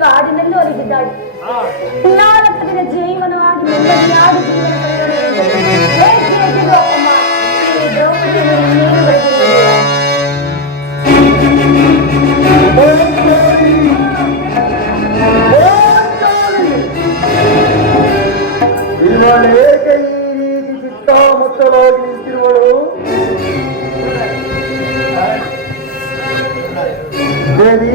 ಕಾಡಿನಲ್ಲಿ ಒಲಿಗಿದ್ದಾಳೆ. 4 ದಿನ ಜೀವನವಾಗಿ ನೆಮ್ಮದಿಯಾಗಿ ಜೀವನ ಏಕೆ ಈ ರೀತಿ ಚಿತ್ತಾಮುತ್ತಲಾಗಿ ನಿಂತಿರುವಳು? ದೇವಿ,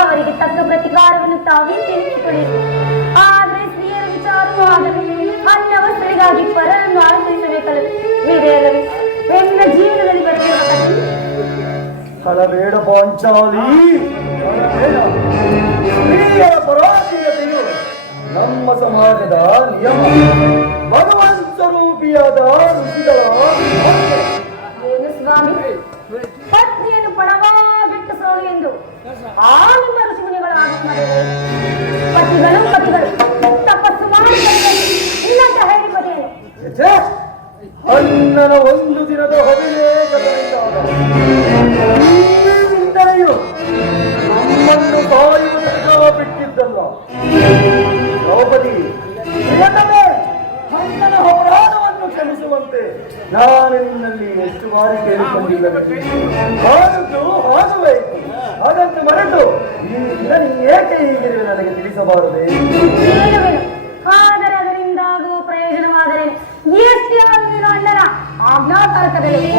ಅವರಿಗೆ ತಕ್ಕ ಪ್ರತಿಕಾರವನ್ನು ತಾವೇ ತಿಳಿಸಿಕೊಳ್ಳಿ. ಆದರೆ ಸ್ತ್ರೀಯರ ವಿಚಾರವೂ ಆಗಲಿ, ಅನ್ನ ವಸ್ತ್ರಗಳಿಗಾಗಿ ಪರರನ್ನು ಆಶ್ರಯಿಸಬೇಕಲ್ಲವೇ? ಹಿರಿಯಲ್ಲವೇ ಹೆಣ್ಣಿನ ಜೀವನದಲ್ಲಿ ಬರಬೇಡ ಕಳಬೇಡ ಪಾಂಚಾಲಿ, ಸ್ತ್ರೀಯರ ಪರಾಧೀನತೆಯು ನಮ್ಮ ಸಮಾಜದ ನಿಯಮ. ಭಗವಂತ ಸ್ವರೂಪಿಯಾದ ಋಷಿಗಳ ಏನು ಸ್ವಾಮಿ, ಪತ್ನಿಯನ್ನು ಪಣವಾಗಿಟ್ಟು ಸೋಲು ಎಂದು ಆ ನಿಮ್ಮ ಋಷಿಮುನಿಗಳ ಪತಿಗಳು ತಪಸ್ಸು ಮಾಡಿ ಇನ್ನಂತ ಹೇಳಿ ಬರೆಯಲು ಅಣ್ಣನ ಒಂದು ದಿನದ ಹೊರಗೆಯು ನಮ್ಮನ್ನು ಕಾಯುವುದಕ್ಕೆ ಬಿಟ್ಟಿದ್ದಲ್ಲ. ದ್ರೌಪದಿ, ಅಣ್ಣನ ಅಪರಾಧವನ್ನು ಕ್ಷಮಿಸುವಂತೆ ನಾನು ನಿನ್ನಲ್ಲಿ ಎಷ್ಟು ಬಾರಿ ಕೇಳಿಕೊಂಡಿಲ್ಲ. ಹಾಗಬೇಕು, ಹಾಗಂತ ಮರೆತು ಈ ದಿನ ಏಕೆ ಹೀಗಿರುವೆ ನನಗೆ ತಿಳಿಸಬಾರದೆ? ಆದರೆ ಅದರಿಂದಾಗುವ ಪ್ರಯೋಜನವಾದರೆ ಅಣ್ಣನ ಆಜ್ಞಾಕಾರಕದಲ್ಲಿ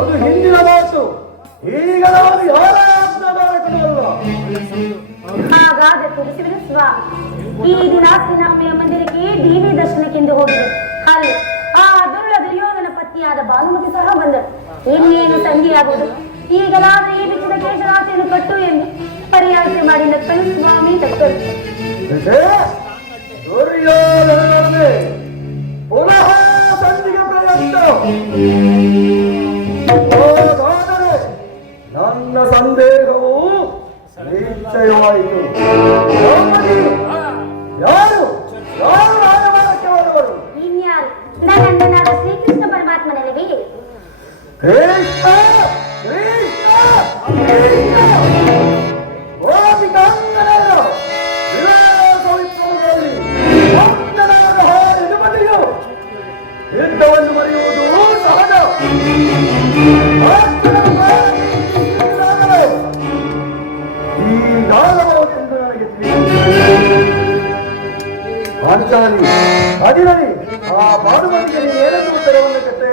ಅದು ಹಿಂದಿನ ಮಾತು. ಈಗ ನಾನು ಯಾರ ಆಜ್ಞಾಕಾರಕನೂ ಅಲ್ಲ. ಹಾಗಾದರೆ ತಿಳಿಸಿದರೆ ಸ್ವಾಮಿ, ಈ ದಿನ ನಮ್ಮೆಯ ಮಂದಿರಕ್ಕೆ ದೇವಿ ದರ್ಶನಕ್ಕೆಂದು ಹೋಗಿದೆ. ಅಲ್ಲಿ ಆ ದುರ್ಳ ದುರ್ಯೋಧನ ಪತ್ನಿಯಾದ ಭಾನುಮತಿ ಸಹ ಬಂದಳು. ಇನ್ನೇನು ಸಂಧಿಯಾಗುವುದು, ಈಗಲಾದ್ರೆ ಈ ಬಿಚ್ಚಿದ ಕೇಶರಾಶಿಯನ್ನು ಕಟ್ಟು ಎಂದು ಪರಿಹಾಸ ಮಾಡಿ ನಕ್ಕಳು ಸ್ವಾಮಿ ತಕ್ಕರು. ಪುನಃ ಸಂಧಿಗೆ ಪ್ರಯತ್ನ. ನನ್ನ ಸಂದೇಹವು ನಿಶ್ಚಯವಾಯಿತು. ಯಾರು ಯಾರು ರಾಜಮಾನಕ್ಕೆ ಹೋದವರು? ಇನ್ಯಾರು? ನನ್ನಣ್ಣನಾದ ಶ್ರೀಕೃಷ್ಣ ಪರಮಾತ್ಮನಲ್ಲವೇ? ಕೃಷ್ಣ ಕೃಷ್ಣ ಕೃಷ್ಣ ಗೋಪಿಕಾಂಗನೆಯ ವಿಲಾಸವಿತ್ವದಲ್ಲಿ ಭಕ್ತನಾದ ಹಾರೆದುಬದಿಯು ಯುದ್ಧವನ್ನು ಮರೆಯುವುದು ಸಹಜ. ಈಗಾಗಬಹುದೆಂದು ನನಗೆ ಪಾಂಚಾಲಿ, ಅದಿರಲಿ, ಆ ಭಾನುಮತಿಗೆ ನೀನು ಏನೆಂದು ಉತ್ತರವನ್ನು ಕಟ್ಟೆ?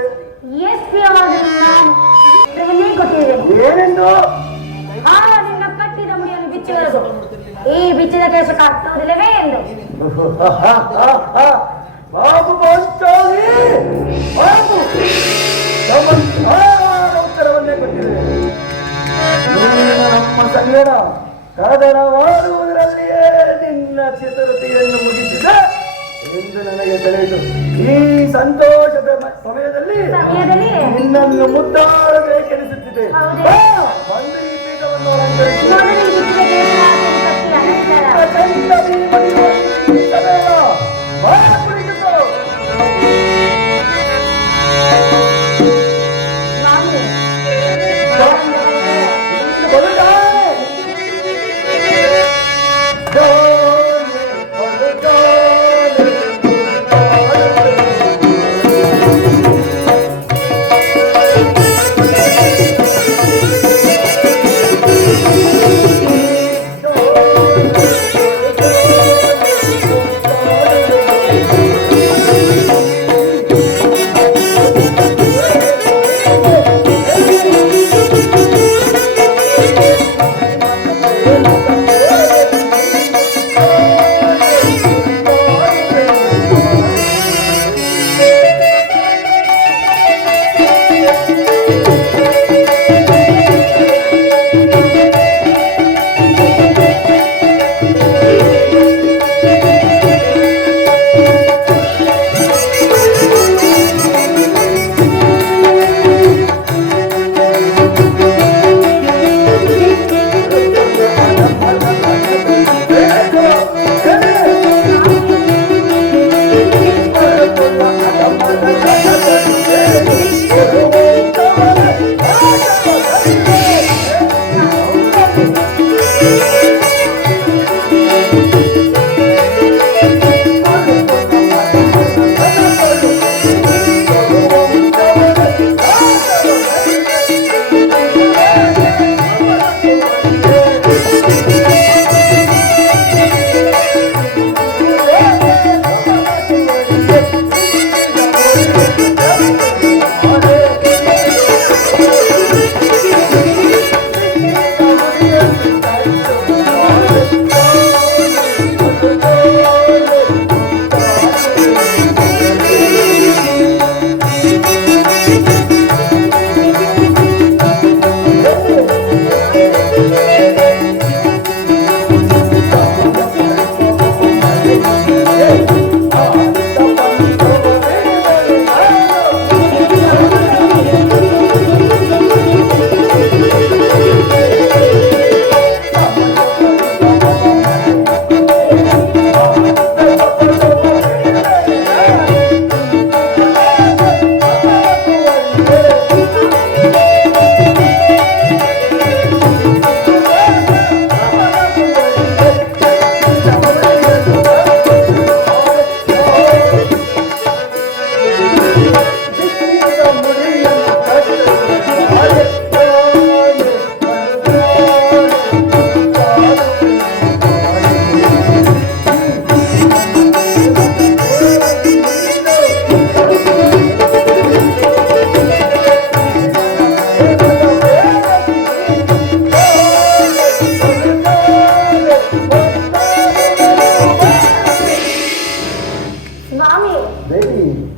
ಏನೆಂದು? ನಿನ್ನ ಕಟ್ಟಿದ ಮುಡಿಯನ್ನು ಬಿಚ್ಚುವರು, ಈ ಬಿಚ್ಚಿದ ಕೇಶ ಕಾಟ್ಟುವುದಿಲ್ಲವೇ ಎಂದು. ಬಾಬು ಪಾಂಚಾಲಿ, ಬಾಬು ಉತ್ತರವನ್ನೇ ಕೊಟ್ಟಿದೆ. ನಮ್ಮ ಸಂಗಡ ಕದನವಾಡುವುದರಲ್ಲಿಯೇ ನಿನ್ನ ಚತುರತೆಯನ್ನು ಮುಗಿಸಿದೆ ಎಂದು ನನಗೆ ತಿಳಿಯಿತು. ಈ ಸಂತೋಷದ ಸಮಯದಲ್ಲಿ ನಿನ್ನನ್ನು ಮುದ್ದಾಡಬೇಕೆನಿಸುತ್ತಿದೆ. ಒಂದು ಈ ಪೀಠವನ್ನು ಅಲಂಕರಿಸಿ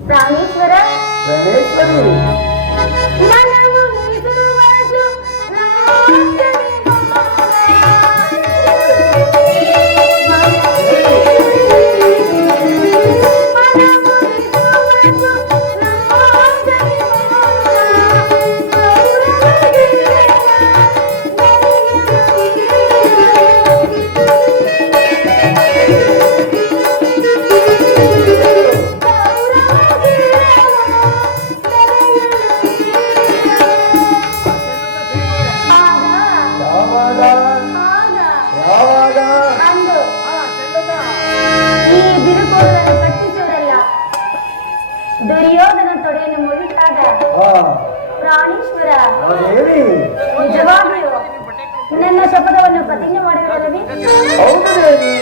ಪ್ರಾಣೇಶ್ವರ ಪ್ರಾಣೇಶ್ವರಿ ಮನವು ನಿಲ್ಲುವುದು ದುರ್ಯೋಧನ ತೊಡೆಯನ್ನು ಮುರಿದಾಗ ಪ್ರಾಣೇಶ್ವರ ನಿಜವಾಗಿಯೂ ನನ್ನ ಶಪಥವನ್ನು ಪ್ರತಿಜ್ಞೆ ಮಾಡಬೇಕಲ್ಲವೇ? ಹೌದು ದೇವಿ.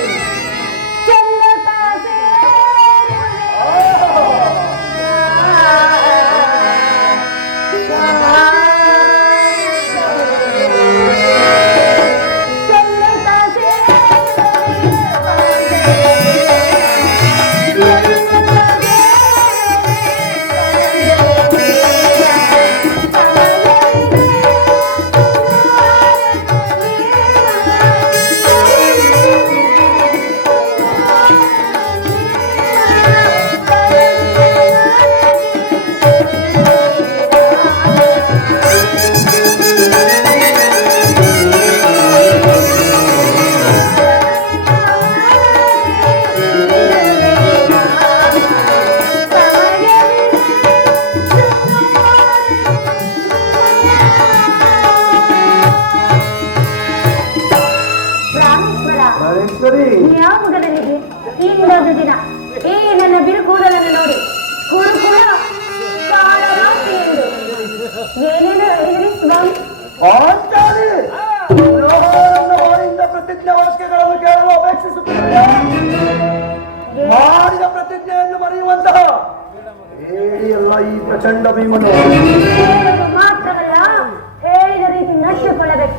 ದಿನ ಈ ನನ್ನ ಬಿರುಕೂದಲನ್ನು ನೋಡಿ ಕುರುಕುಳ ಕಾಳರಾತ್ರಿ ಎಂದು ಏನೇನು ಹೇಳಿದ್ರಿ ಸ್ವಾಮಿ? ಪ್ರತಿಜ್ಞಾ ವಾಕ್ಯಗಳನ್ನು ಕೇಳಲು ಅಪೇಕ್ಷಿಸುತ್ತಿಲ್ಲ. ಮಾಡಿದ ಪ್ರತಿಜ್ಞೆಯನ್ನು ಮರೆಯುವಂತಹ ಎಲ್ಲ ಈ ಪ್ರಚಂಡ ಭೀಮನು ಮಾತ್ರವಲ್ಲ, ಹೇಳಿದ ರೀತಿ ನಡೆಸಿಕೊಳ್ಳಬೇಕು.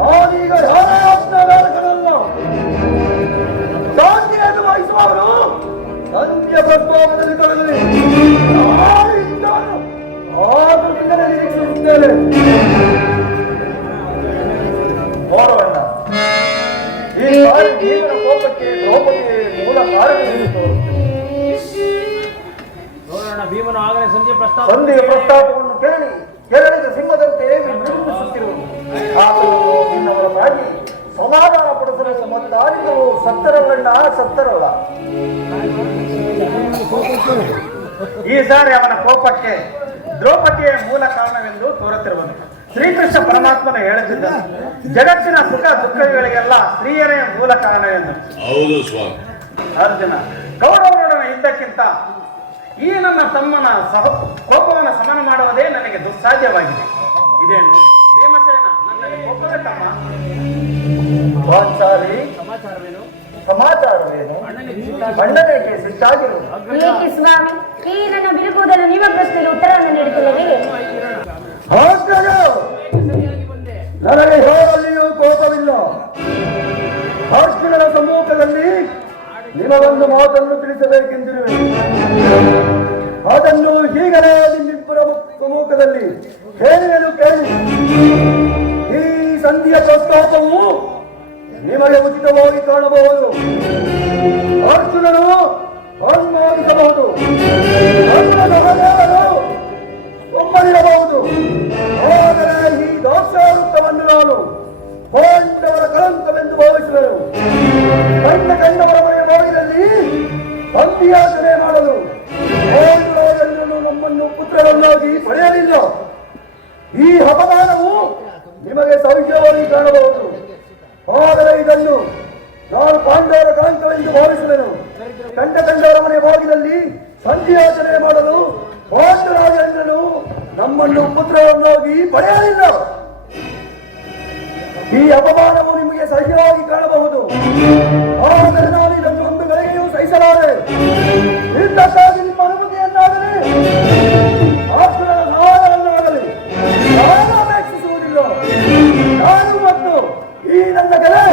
ನಾನೀಗ ಯಾರಾಜ್ಞಾಗಾರಗಳಲ್ಲ, ಶಾಂತಿಯನ್ನು ವಹಿಸುವವರು ಸಂಧ್ಯ ಪ್ರಸ್ತಾವದಲ್ಲಿ ತೊಡಗಲಿ. ಯಾರು ಇದ್ದಾನು ಆಗ ನಿನ್ನನ್ನು ನಿರೀಕ್ಷಿಸುತ್ತೇನೆ. ನೋಡೋಣ, ಈ ಬಾರಿ ಭೀಮನ ಕೋಪಕ್ಕೆ ದ್ರೌಪದಿ ಮೂಲ ಕಾರಣವೇನು? ನೋಡೋಣ. ಭೀಮನು ಆಗಲೇ ಸಂಧಿಯ ಪ್ರಸ್ತಾಪವನ್ನು ಕೇಳಿ ಕೆರಳಿದ ಸಿಂಹದಂತೆ ವಿಜೃಂಭಿಸುತ್ತಿರುವುದು. ನಿನ್ನವರಾಗಿ ಸಮಾಧಾನ ಪಡಿಸಲು ಮತ್ತಾರಿಗಳು ಸತ್ತರವಣ್ಣ ಸತ್ತರಲ್ಲ. ಈ ಸಾರಿ ಅವನ ಕೋಪಕ್ಕೆ ದ್ರೌಪದಿಯ ಮೂಲ ಕಾರಣವೆಂದು ತೋರುತ್ತಿರುವುದು. ಶ್ರೀಕೃಷ್ಣ ಪರಮಾತ್ಮನ ಹೇಳುತ್ತಿದ್ದ ಜಗತ್ತಿನ ಸುಖ ದುಃಖಗಳಿಗೆಲ್ಲ ಸ್ತ್ರೀಯರೇ ಮೂಲ ಕಾರಣವೆಂದು. ಅರ್ಜುನ, ಕೌರವರೊಡನೆ ಇದ್ದಕ್ಕಿಂತ ಈ ನನ್ನ ತಮ್ಮನ ಕೋಪವನ್ನು ಸಮನ ಮಾಡುವುದೇ ನನಗೆ ದುಸ್ಸಾಧ್ಯವಾಗಿದೆ. ಇದೇನು ಭೀಮಸೇನ ನನ್ನಲ್ಲಿ ಕೋಪವೇ ತಮ್ಮ? ಸಮಾಚಾರವೇನು? ಅಣ್ಣನಿಗೆ ಸಿಟ್ಟಾಗಿರುವುದು ಏಕೆ ಸ್ವಾಮಿ? ಈ ನನ್ನ ಬಿರುಕುವುದನ್ನು ನಿಮ್ಮ ಪ್ರಶ್ನೆಗೆ ಉತ್ತರವನ್ನು ನೀಡುತ್ತಿಲ್ಲವೇ? ನನಗೆ ಹೇಳಲಿಯೂ ಕೋಪವಿಲ್ಲ. ಅರ್ಜುನನ ಸಮ್ಮುಖದಲ್ಲಿ ನಿಮಗೊಂದು ಮಾತನ್ನು ತಿಳಿಸಬೇಕೆಂದಿರುವೆ. ಅದನ್ನು ಈಗಲೇ ನಿಮ್ಮಿಬ್ಬರ ಸಮ್ಮುಖದಲ್ಲಿ ಹೇಳಿದನು ಕೇಳಿ. ಈ ಸಂಧಿಯ ಪ್ರಸ್ತಾಪವು ನಿಮಗೆ ಉಚಿತವಾಗಿ ಕಾಣಬಹುದು. ಅರ್ಜುನನು ಅನುಮೋದಿಸಬಹುದು, ಒಮ್ಮನಿರಬಹುದು. ಆದರೆ ಈ ದಾಕ್ಷಾವೃತ್ತವನ್ನು ನಾನು ಪಾಂಡವರ ಕಳಂಕವೆಂದು ಭಾವಿಸುವೆನು. ಕಂಡವರ ಮನೆಯ ಬಾಗಿಲಲ್ಲಿ ಸಂಧಿಯಾಚನೆ ಮಾಡಲು ಪಾಂಡವರೆಲ್ಲರೂ ನಮ್ಮನ್ನು ಪುತ್ರರನ್ನಾಗಿ ಪಡೆಯಲಿಲ್ಲ. ಈ ಅಪಮಾನವು ನಿಮಗೆ ಸೌಖ್ಯವಾಗಿ ಕಾಣಬಹುದು. ಆದರೆ ಇದನ್ನು ನಾನು ಪಾಂಡವರ ಕಳಂಕವೆಂದು ಭಾವಿಸುವೆನು. ಕಂಡವರ ಮನೆಯ ಬಾಗಿಲಲ್ಲಿ ಸಂಧಿಯಾಚನೆ ಮಾಡಲು ಪಾಂಡವರೆಲ್ಲರೂ ನಮ್ಮನ್ನು ಪುತ್ರರನ್ನಾಗಿ ಪಡೆಯಲಿಲ್ಲ. ಈ ಅಪಮಾನವು ನಿಮಗೆ ಸಹಜವಾಗಿ ಕಾಣಬಹುದು. ಆದರೆ ನಾನು ಇದನ್ನು ಒಂದು ಗಳಿಗೆಯೂ ಸಹಿಸಲಾರೆ. ಇದಕ್ಕಾಗಿ ನಿಮ್ಮ ಅನುಮತಿಯನ್ನಾಗಲಿ ಆಸುರನ ಸಹಾಯವನ್ನಾಗಲಿ ನಾನು ಅಪೇಕ್ಷಿಸುವುದಿಲ್ಲ. ನಾನು ಮತ್ತು ಈ ನನ್ನ ಗೆಳೆ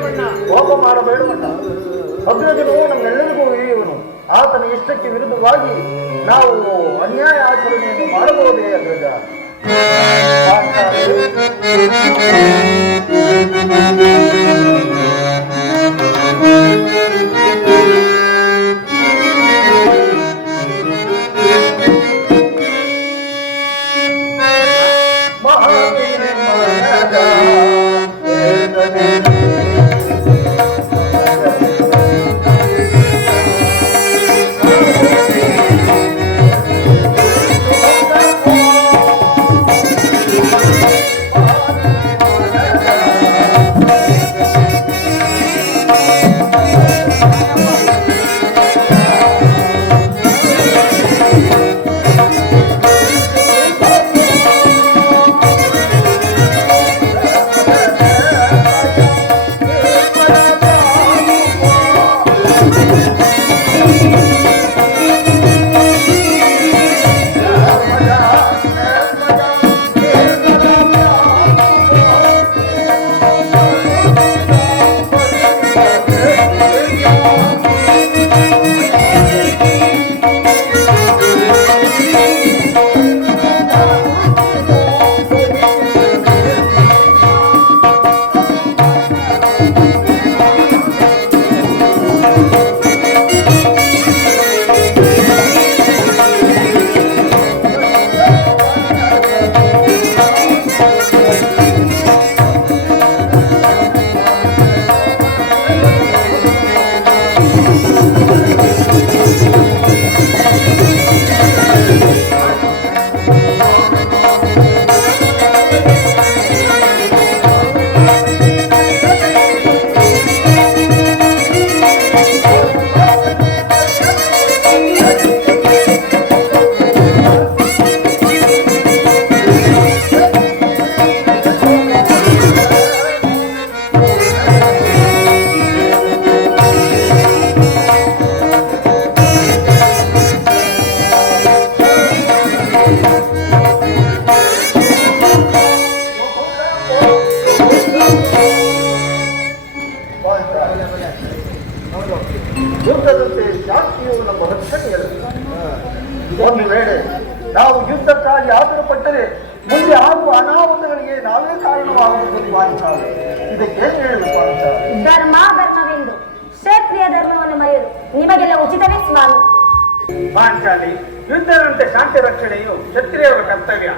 ಏನವಣ್ಣ? ಕೋಪ ಮಾಡಬೇಡವಣ್ಣ. ಅಗ್ರಜನು ನಮ್ಮೆಲ್ಲರಿಗೂ ಹಿರಿಯವನು. ಆತನ ಇಷ್ಟಕ್ಕೆ ವಿರುದ್ಧವಾಗಿ ನಾವು ಅನ್ಯಾಯ ಆಚರಣೆಯನ್ನು ಮಾಡಬಹುದೇ ಅಗ್ರಜ? ಯುದ್ಧದಂತೆ ಶಾಂತಿಯು ನಮ್ಮ ರಕ್ಷಣೆಯಲ್ಲ. ಒಂದು ವೇಳೆ ನಾವು ಯುದ್ಧಕ್ಕಾಗಿ ಆತುರ ಪಟ್ಟರೆ ಮುಂದೆ ಆಗುವ ಅನಾಹುತಗಳಿಗೆ ನಾವೇ ಕಾರಣವಾಗುತ್ತದೆ ಪಾಂಚಾಲ. ಇದಕ್ಕೆ ಹೇಳಬೇಕು ಧರ್ಮ ಧರ್ಮವೆಂದು ಕ್ಷತ್ರಿಯ ಧರ್ಮವನ್ನು ಮರೆಯುವುದು ನಿಮಗೆಲ್ಲ ಉಚಿತವೇ ಸ್ವಾಮಿ? ಪಾಂಚಾಲಿ, ಯುದ್ಧದಂತೆ ಶಾಂತಿ ರಕ್ಷಣೆಯು ಕ್ಷತ್ರಿಯರ ಕರ್ತವ್ಯ.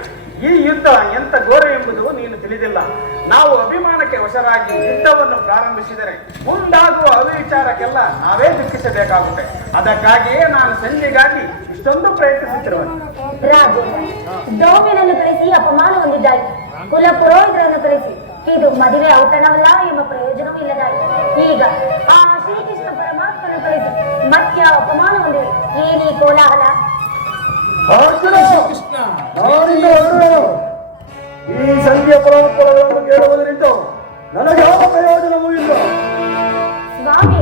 ಈ ಯುದ್ಧ ಎಂತ ಘೋರ ಎಂಬುದು ನೀನು ತಿಳಿದಿಲ್ಲ. ನಾವು ಅಭಿಮಾನಕ್ಕೆ ವಶರಾಗಿ ಯುದ್ಧವನ್ನು ಪ್ರಾರಂಭಿಸಿದರೆ ಮುಂದಾಗುವ ಅವಿಚಾರಕ್ಕೆಲ್ಲ ನಾವೇ ದುಃಖಿಸಬೇಕಾಗುತ್ತೆ. ಅದಕ್ಕಾಗಿಯೇ ನಾನು ಸಂಜೆಗಾಗಿ ಇಷ್ಟೊಂದು ಪ್ರಯತ್ನಿಸುತ್ತಿರುವೆ. ರಾಜೇಂದ್ರ ದೌಮ್ಯನನ್ನು ಕಳಿಸಿ ಅಪಮಾನ ಹೊಂದಿದ್ದಾಯಿ, ಕುಲ ಪುರೋಹಿತರನ್ನು ಕಳಿಸಿ ಇದು ಮದುವೆ ಔತಣವಲ್ಲ ಎಂಬ ಪ್ರಯೋಜನವೂ ಇಲ್ಲದಾಯಿತು. ಈಗ ಆ ಶ್ರೀಕೃಷ್ಣ ಪರಮಾತ್ಮನ ಕಳಿಸಿ ಮತ್ತೆ ಅಪಮಾನ ಹೊಂದಿದೆ. ಏನೀ ಕೋಲಾಹಲ? ಕೃಷ್ಣ ಈ ಸಂಖ್ಯೆಯ ಪರಂಪರೆಗಳನ್ನು ಕೇಳುವುದರಿಂದ ನನಗೆ ಯಾವ ಪ್ರಯೋಜನವೂ ಇಲ್ಲ. ಸ್ವಾಮಿ,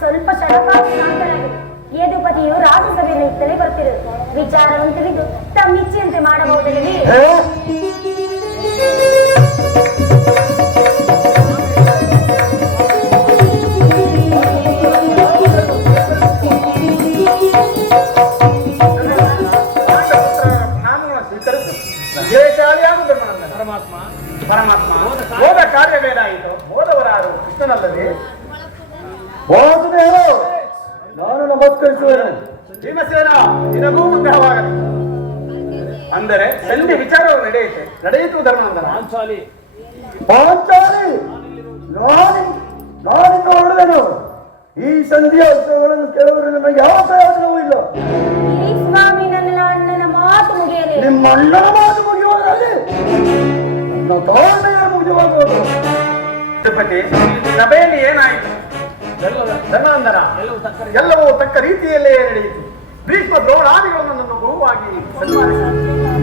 ಸ್ವಲ್ಪ ಶರಕಾಗಿ ಶಾಂತರಾಗಿ. ಯದುಪತಿಯು ರಾಜಸಭೆಯಲ್ಲಿ ಇತ್ತಲೇ ಬರ್ತಿರುವುದು. ವಿಚಾರವನ್ನು ತಿಳಿದು ತಮ್ಮ ಇಚ್ಛೆಯಂತೆ ಮಾಡಬಹುದಲ್ಲವೇ? ಪರಮಾತ್ಮ ಪರಮಾತ್ಮ ಹೋದ ಕಾರ್ಯವೇನಾಯಿತು? ಹೋದವರಾರು ಕೃಷ್ಣನಲ್ಲದೆ? ನಾನು ನಮಸ್ಕರಿಸುವೆನು. ಭೀಮಸೇನ, ನಿನಗೂ ಮಂಗಳವಾಗಲಿ. ಅಂದರೆ ಸಂಧಿ ವಿಚಾರವು ನಡೆಯಿತು ಧರ್ಮಾನಂದನ. ಪಾಂಚಾಲಿ ನಾನಿನ್ನು ಹೊರಡುವೆನು. ಈ ಸಂಧಿಯ ವಿಷಯಗಳನ್ನು ಕೆಲವರು ನನಗೆ ಯಾವ ಪ್ರಯೋಜನವೂ ಇಲ್ಲ. ಸ್ವಾಮಿ, ನನ್ನ ಅಣ್ಣನ ಮಾತು ಮುಗಿಯಲಿ. ನಿಮ್ಮ ಅಣ್ಣನ ಮಾತು ಮುಗಿಯುವುದರಲ್ಲಿ ನನ್ನ ತಾಳ್ಮೆಯ ಮುಗಿಯುವುದು. ತಿರುಪತಿ ಸಭೆಯಲ್ಲಿ ಏನಾಯಿತು? ಧರ್ಮಾನಂದನ, ಎಲ್ಲವೂ ತಕ್ಕ ರೀತಿಯಲ್ಲೇ ನಡೆಯಿತು. ಭೀಷ್ಮ ದ್ರೋಣಾದಿಗಳು ನನ್ನನ್ನು ಬಹುವಾಗಿ ಸನ್ಮಾನಿಸಿ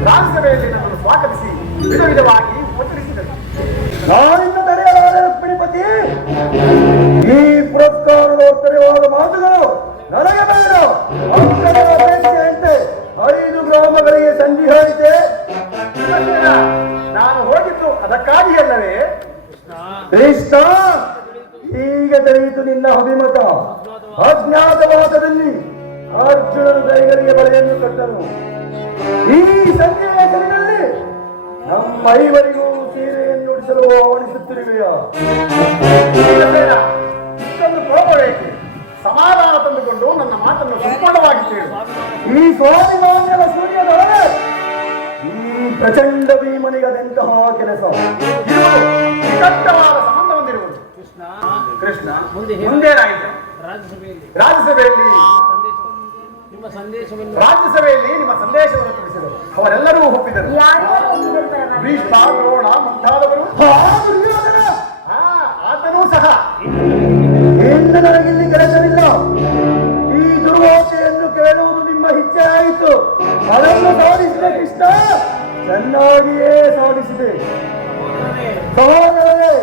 ರಾಜ್ಯಸಭೆಯಲ್ಲಿ ನನ್ನನ್ನು ಸ್ವಾಗತಿಸಿ ವಿಧ ವಿಧವಾಗಿ ಉಪಚರಿಸಿದರು. ನಾನಿನ್ನು ತಡೆಯಲಾರೆ ಪಿಡಿಪತಿ. ಈ ಪುರಸ್ಕಾರದ ಉತ್ತರವಾದ ಮಾತುಗಳು ನನಗೆ ಬೇಡ. ಅಪೇಕ್ಷೆಯಂತೆ 5 ಗ್ರಾಮಗಳಿಗೆ ಸಂಧಿ ಹೇಳಿದೆ. ನಾನು ಹೋಗಿದ್ದು ಅದಕ್ಕಾಗಿ ಅಲ್ಲವೇ? ಕೃಷ್ಣ, ಎಲ್ಲಿಗೆ ತೆರೆಯಿತು ನಿನ್ನ ಅಭಿಮತ? ಅಜ್ಞಾತವಾಸದಲ್ಲಿ ಅರ್ಜುನನು ಕೈಗಳಿಗೆ ಬಳೆಯನ್ನು ಕಟ್ಟನು. ಈ ಸಂಜೆಯ ಕಲಿನಲ್ಲಿ ನಮ್ಮ ಐವರಿಗೂ ಸೀರೆಯನ್ನು ಉಡಿಸಲು ಆವಣಿಸುತ್ತಿರುವೆಯಾ? ಇಷ್ಟೊಂದು ಕೋಪವೇಕೆ? ಸಮಾಧಾನ ತಂದುಕೊಂಡು ನನ್ನ ಮಾತನ್ನು ಸಂಪೂರ್ಣವಾಗಿ ಕೇಳು. ಈ ಸ್ವಾಭಿಮಾನ್ಯದ ಸೂರ್ಯದೊಳಗೆ ಈ ಪ್ರಚಂಡ ಭೀಮನಿಗದೆಂತಹ ಕೆಲಸ? ನಿಕಟವಾದ ಸಂಬಂಧ ಹೊಂದಿರುವುದು. ಕೃಷ್ಣ ಮುಂದೇನಾಯಿತು? ರಾಜ್ಯಸಭೆಯಲ್ಲಿ ನಿಮ್ಮ ಸಂದೇಶವನ್ನು ರಾಜ್ಯಸಭೆಯಲ್ಲಿ ನಿಮ್ಮ ಸಂದೇಶವನ್ನು ತಿಳಿಸಿದರು. ಅವರೆಲ್ಲರೂ ಒಪ್ಪಿದರು. ಯಾರ್ಯಾರು ಒಪ್ಪಿದರು ಪರಮಾತ್ಮ? ಭೀಷ್ಮ, ದ್ರೋಣ ಮುಂತಾದವರು. ಆತನೂ ಸಹ. ಇನ್ನು ನನಗಿಲ್ಲಿ ಕೆಲಸವಿಲ್ಲ. ಈ ದುರ್ವಾಸೆಯನ್ನು ಕೇಳುವುದು ನಿಮ್ಮ ಇಚ್ಛೆ ಆಯಿತು. ಅದನ್ನು ಸಾಧಿಸಿದೆ ಕೃಷ್ಣ, ಚೆನ್ನಾಗಿಯೇ ಸಾಧಿಸಿದೆ. ಸಹೋದರರೇ,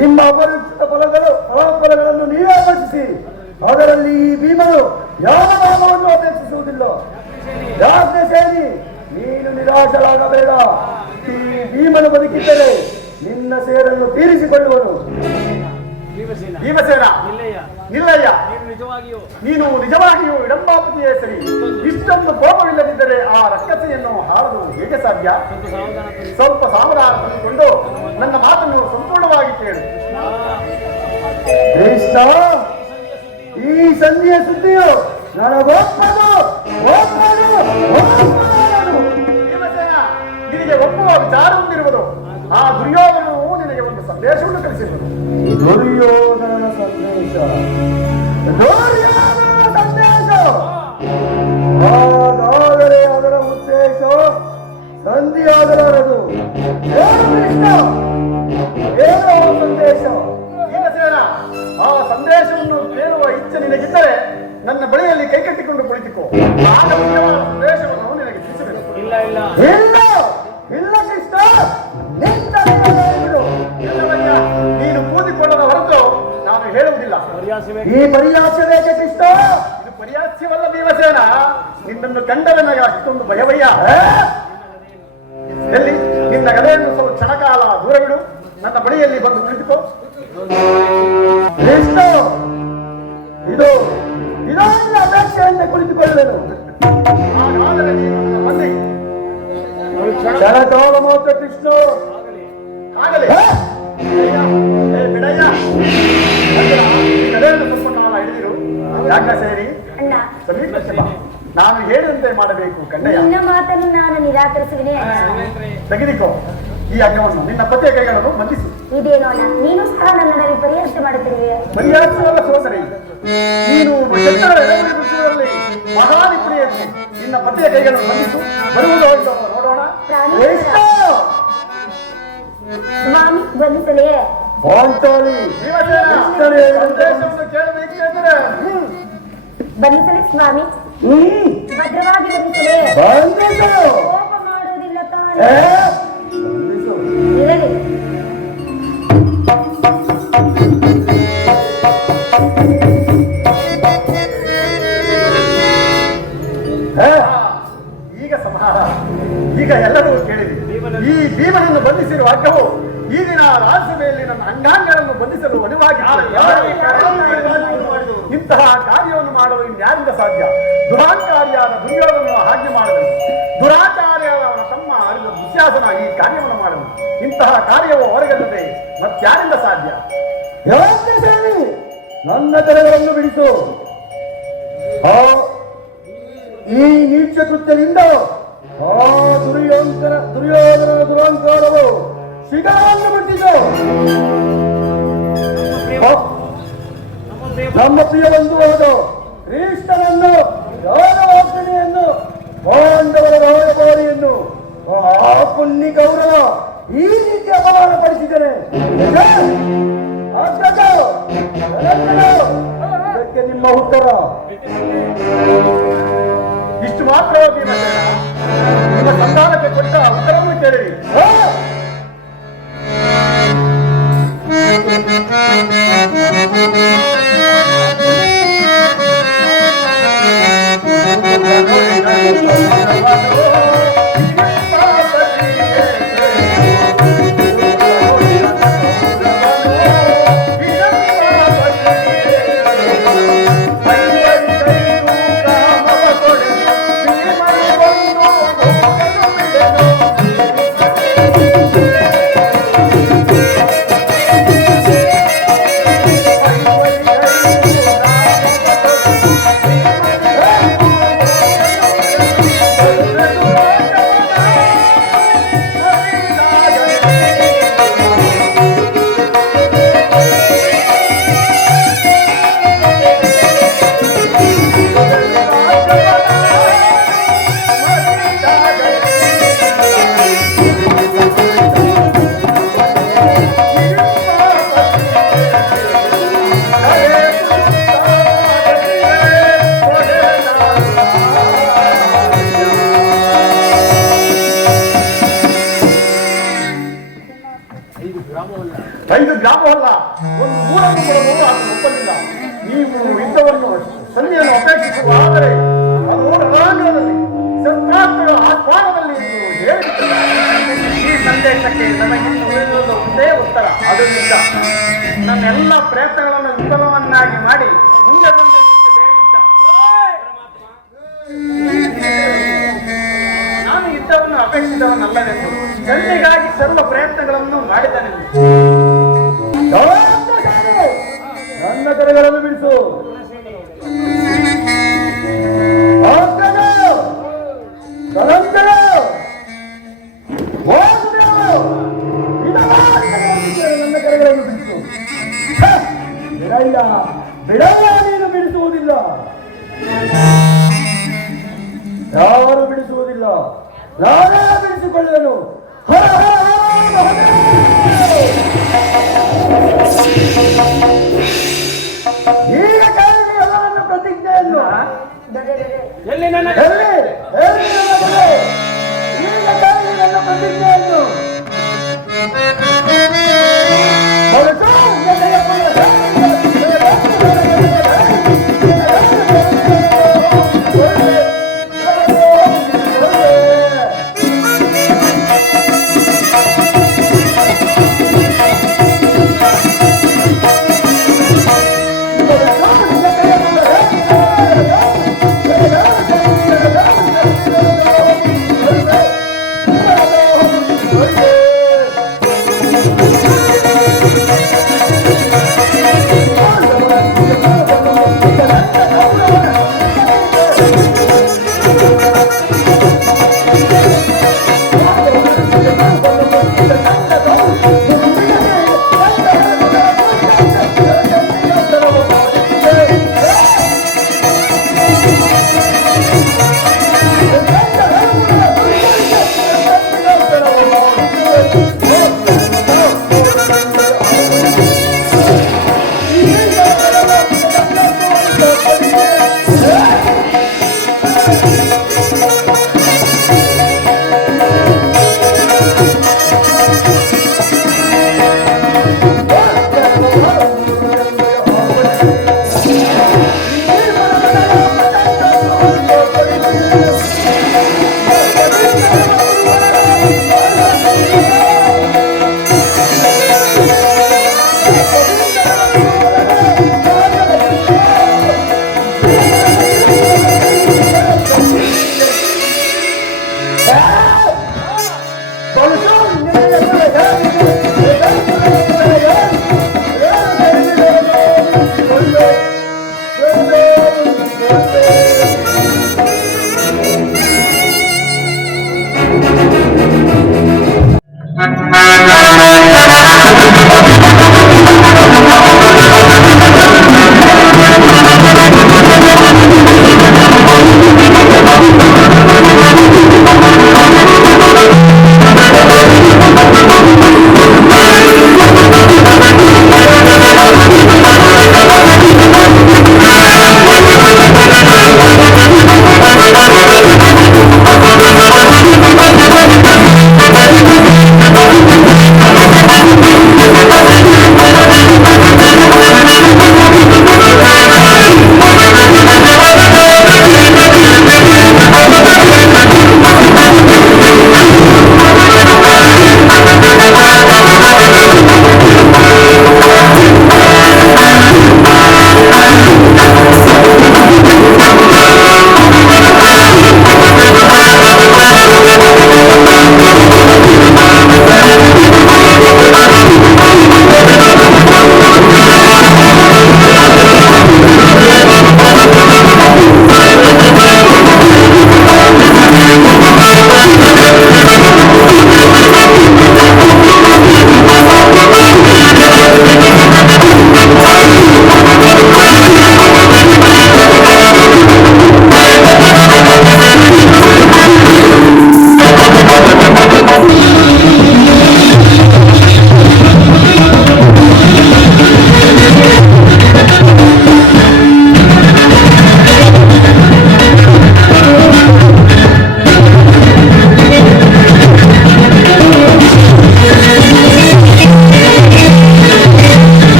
ನಿಮ್ಮ ಅಪರಿಚಿತ ಫಲಗಳನ್ನು ನೀವೇ ಆಕರ್ಷಿಸಿ. ಅದರಲ್ಲಿ ಈ ಭೀಮನು ಯಾವ ಲಾಭವನ್ನು ಅಪೇಕ್ಷಿಸುವುದಿಲ್ಲ. ರಾಜ್ಯಸೇನಿ, ನೀನು ನಿರಾಶರಾಗಬೇಡ. ಈ ಭೀಮನು ಬದುಕಿದ್ದರೆ ನಿನ್ನ ಸೇರನ್ನು ತೀರಿಸಿಕೊಳ್ಳುವನು. ಭೀಮಸೇನ, ನಿಲ್ಲಯ್ಯ. ನೀನು ನಿಜವಾಗಿಯೂ ವಿಡಂಬಾಪತಿಯೇ ಸರಿ. ಇಷ್ಟೊಂದು ಕೋಪವಿಲ್ಲದಿದ್ದರೆ ಆ ರಕ್ಕಸೆಯನ್ನು ಹಾರಲು ಹೇಗೆ ಸಾಧ್ಯ? ಸ್ವಲ್ಪ ಸಾವಧಾನ ತಂದುಕೊಂಡು ನನ್ನ ಮಾತನ್ನು ಸಂಪೂರ್ಣವಾಗಿ ಕೇಳು. ಕೃಷ್ಣ, ಈ ಸಂಧಿಯ ಸುದ್ದಿಯು ನನಗೊಪ್ಪದು. ಭೀಮಸೇನ, ನಿನಗೆ ಒಪ್ಪುವ ವಿಚಾರ ಹೊಂದಿರುವುದು. ಆ ದುರ್ಯೋಧನನು ನಿನಗೆ ಒಂದು ಸಂದೇಶವನ್ನು ಕಳಿಸಿರುವುದು. ದುರ್ಯೋಧನನ ಸಂದೇಶ? ಹಾಗಾದರೆ ಅದರ ಉದ್ದೇಶ ಸಂಧಿಯಾಗಲಾರದು. ಏನೋ ಸಂದೇಶ? ಭೀಮಸೇನ, ಆ ಸಂದೇಶವನ್ನು ಕೇಳುವ ಇಚ್ಛೆ ನಿನಗಿದ್ದರೆ ನನ್ನ ಬಳಿಯಲ್ಲಿ ಕೈಕಟ್ಟಿಕೊಂಡು ಕುಳಿತುಕೋ. ಆಗ ಮುಖ್ಯವಾದ ಸಂದೇಶವನ್ನು ನಿನಗೆ ತಿಳಿಸಬೇಕು. ಇಲ್ಲ ಇಲ್ಲ ಇಲ್ಲ ಇಲ್ಲ ಕೃಷ್ಣ, ನಿಂತರೆ ಬಿಡು. ಇಲ್ಲವಯ್ಯ, ನೀನು ಕೂದಿಕೊಳ್ಳದ ಹೊರತು ನಾನು ಹೇಳುವುದಿಲ್ಲ. ಈ ಪರ್ಯಾಸವೇಕೆ ಕೃಷ್ಣ? ಇದು ಪರ್ಯಾಸ್ಯವಲ್ಲ ಭೀಮಸೇನ. ನಿನ್ನನ್ನು ಕಂಡರೆ ನನಗೆ ಅಷ್ಟೊಂದು ಭಯವಯ್ಯ. ಎಲ್ಲಿ ನಿನ್ನ ಗದೆಯನ್ನು ಸ್ವಲ್ಪ ಕ್ಷಣಕಾಲ ದೂರವಿಡು. ನನ್ನ ಬಳಿಯಲ್ಲಿ ಬಂದು ಕುಳಿತುಕೋ. ಕೃಷ್ಣ, ಇದು ಇದೊಂದು ಅಪೇಕ್ಷೆಯಂತೆ ಕುಳಿತುಕೊಳ್ಳುವೆನು. ಹಾಗಾದರೆ ನೀನು ನನ್ನ ಬಂದಿ. ಕ್ಷಣಕಾಲ ಮಾತ್ರ ಕೃಷ್ಣ. ಆಗಲಿ. ಬಿಡಯ್ಯ, ಈ ಗದೆಯನ್ನು ಸ್ವಲ್ಪ ಕಾಲ ಹಿಡಿದಿರು. ಯಾಕ ಸೇರಿ ಅಣ್ಣ, ಸಮೀಪಕ್ಕೆ ಬಾ. ನಾನು ಹೇಳಿದಂತೆ ಮಾಡಬೇಕು ಕಣ್ಣಯ್ಯ. ನಿನ್ನ ಮಾತನ್ನು ನಾನು ನಿರಾಕರಿಸುವಿನೇ ಅಣ್ಣ. ತೆಗೆದುಕೋ ಈ ಅಗ್ನವನ್ನು. ನಿನ್ನ ಪತಿಯ ಕೈಗಳನ್ನು ಬಂಧಿಸು. ಇದೇನೋ ಅಣ್ಣ, ನೀನು ಸಹ ನನ್ನನ್ನು ಪರಿಹರಿಸಿ ಮಾಡುತ್ತಿರುವೆ. ಪರಿಹಾರವಲ್ಲ ಸೋದರಿ, ನೀನು ಬಿಡಿಸುವುದರಲ್ಲಿ ಮಹಾನಿಪುಣಿಯಲ್ಲಿ ನಿನ್ನ ಪತಿಯ ಕೈಗಳನ್ನು ಬಂಧಿಸು. ಬರುವುದು ನೋಡೋಣ. ಕೃಷ್ಣ, ಸ್ವಾಮಿ ಬಂಧಿಸಲೇ? ಪಾಂಚಾಲಿ ಸಂದೇಶವನ್ನು ಕೇಳಬೇಕೆಂದರೆ ಬಂಧಿಸಲೇ ಸ್ವಾಮಿ? ಭದ್ರವಾಗಿ ಬಂಧಿಸಲೇ? ಬಂಧಿಸು. ಕೋಪ ಮಾಡುವುದಿಲ್ಲ ತಾನೆ? ಬಂಧಿಸು. ಇರಲಿ. ಈಗ ಸಮಾಧಾನ. ಈಗ ಎಲ್ಲರೂ ಕೇಳಿದೆ. ಈ ಭೀಮನನ್ನು ಬಂಧಿಸಿರುವ ಅಗ್ಗವು ಈ ದಿನ ರಾಜ್ಯಸಭೆಯಲ್ಲಿ ನನ್ನ ಅಂಗಾಂಗಗಳನ್ನು ಬಂಧಿಸಲು ಅನಿವಾರ್ಯ. ಇಂತಹ ಕಾರ್ಯವನ್ನು ಮಾಡಲು ಇನ್ಯಾರಿಂದ ಸಾಧ್ಯ? ದುರಾಚಾರಿಯಾದ ದುರ್ಯೋಧನನ್ನು ಹಾಗೆ ಮಾಡಲು, ದುರಾಚಾರ್ಯರ ತಮ್ಮ ಅರಿದ ದುಶ್ಯಾಸನ ಈ ಕಾರ್ಯವನ್ನು ಮಾಡಲು. ಇಂತಹ ಕಾರ್ಯವು ಹೊರಗಲ್ಲದೆ ಮತ್ಯಾರಿಂದ ಸಾಧ್ಯ? ನನ್ನ ತಲೆಗಳನ್ನು ಬಿಡಿಸು. ಈ ನೀಚ ಕೃತ್ಯದಿಂದ ಆ ದುರ್ಯೋಧನ ದುರಹಂಕಾರವು ಶಿಖರವನ್ನು ಬಿಟ್ಟಿತು. ನಮ್ಮ ಪ್ರಿಯ ಬಂಧುವಾದ ಕೃಷ್ಣನನ್ನು, ಯಾದವಾಗ್ನಿಯನ್ನು, ಪಾಂಡವರ ರಾಯಭಾರಿಯನ್ನು, ಆ ಪುಣ್ಯ ಗೌರವ ಈ ರೀತಿ ಅಪಮಾನ ಪಡಿಸಿದರೆ ಅದಕ್ಕೆ ನಿಮ್ಮ ಉತ್ತರ? ಇಷ್ಟು ಮಾತ್ರ ಭೀಮಸೇನ, ನಿಮ್ಮ ಸಂಧಾನಕ್ಕೆ ಕೊಟ್ಟ ಉತ್ತರವನ್ನು ಕೇಳಿರಿ. ಒಂದು ಊರನ್ನು ಕೊಡಬಹುದು ಆತ ಒಪ್ಪಲಿಲ್ಲ. ನೀವು ಯುದ್ಧವನ್ನು ಸಂಧಿಯನ್ನು ಅಪೇಕ್ಷಿಸುವ ಆದರೆ ಅದು ರಣಾಂಗಣದಲ್ಲಿ ಶಸ್ತ್ರಾಸ್ತ್ರಗಳ ಆಹ್ವಾನದಲ್ಲಿ ಎಂದು ಹೇಳಿಬಿಟ್ಟಿದ್ದಾರೆ. ಈ ಸಂದೇಶಕ್ಕೆ ನಮಗಿನ್ನು ಉಳಿದುವುದು ಒಂದೇ ಉತ್ತರ, ಅದು ಯುದ್ಧ. ನನ್ನೆಲ್ಲ ಪ್ರಯತ್ನಗಳನ್ನು ವಿಫಲವನ್ನಾಗಿ ಮಾಡಿ ಮುಂದೆ ಬಂದು ನಿಂತಿದೆ ಯುದ್ಧ. ನಾನು ಯುದ್ಧವನ್ನು ಅಪೇಕ್ಷಿಸಿದವನಲ್ಲವೆಂದು ಸಂಧಿಗಾಗಿ ಸರ್ವ ಪ್ರಯತ್ನಗಳನ್ನು ಮಾಡಿದನೆಂದು. ನನ್ನ ಕರೆಗಳನ್ನು ಬಿಡಿಸು. ನನ್ನ ಕರೆಗಳನ್ನು ಬಿಡಿಸು. ಬಿಡಲ್ಲ ಬಿಡಲ್ಲ, ನೀನು ಬಿಡಿಸುವುದಿಲ್ಲ. ಯಾರು ಬಿಡಿಸುವುದಿಲ್ಲ, ನಾನೇ ಬಿಡಿಸಿಕೊಳ್ಳುವೆನು. ಈಗ ಕಾಲಿಗೆ ಎಲ್ಲರನ್ನು ಪ್ರತಿಜ್ಞೆಯನ್ನು ಎಲ್ಲಿ ನನ್ನ ಈಗ ಕಾಲಿಗೆ ನನ್ನ ಪ್ರತಿಜ್ಞೆಯನ್ನು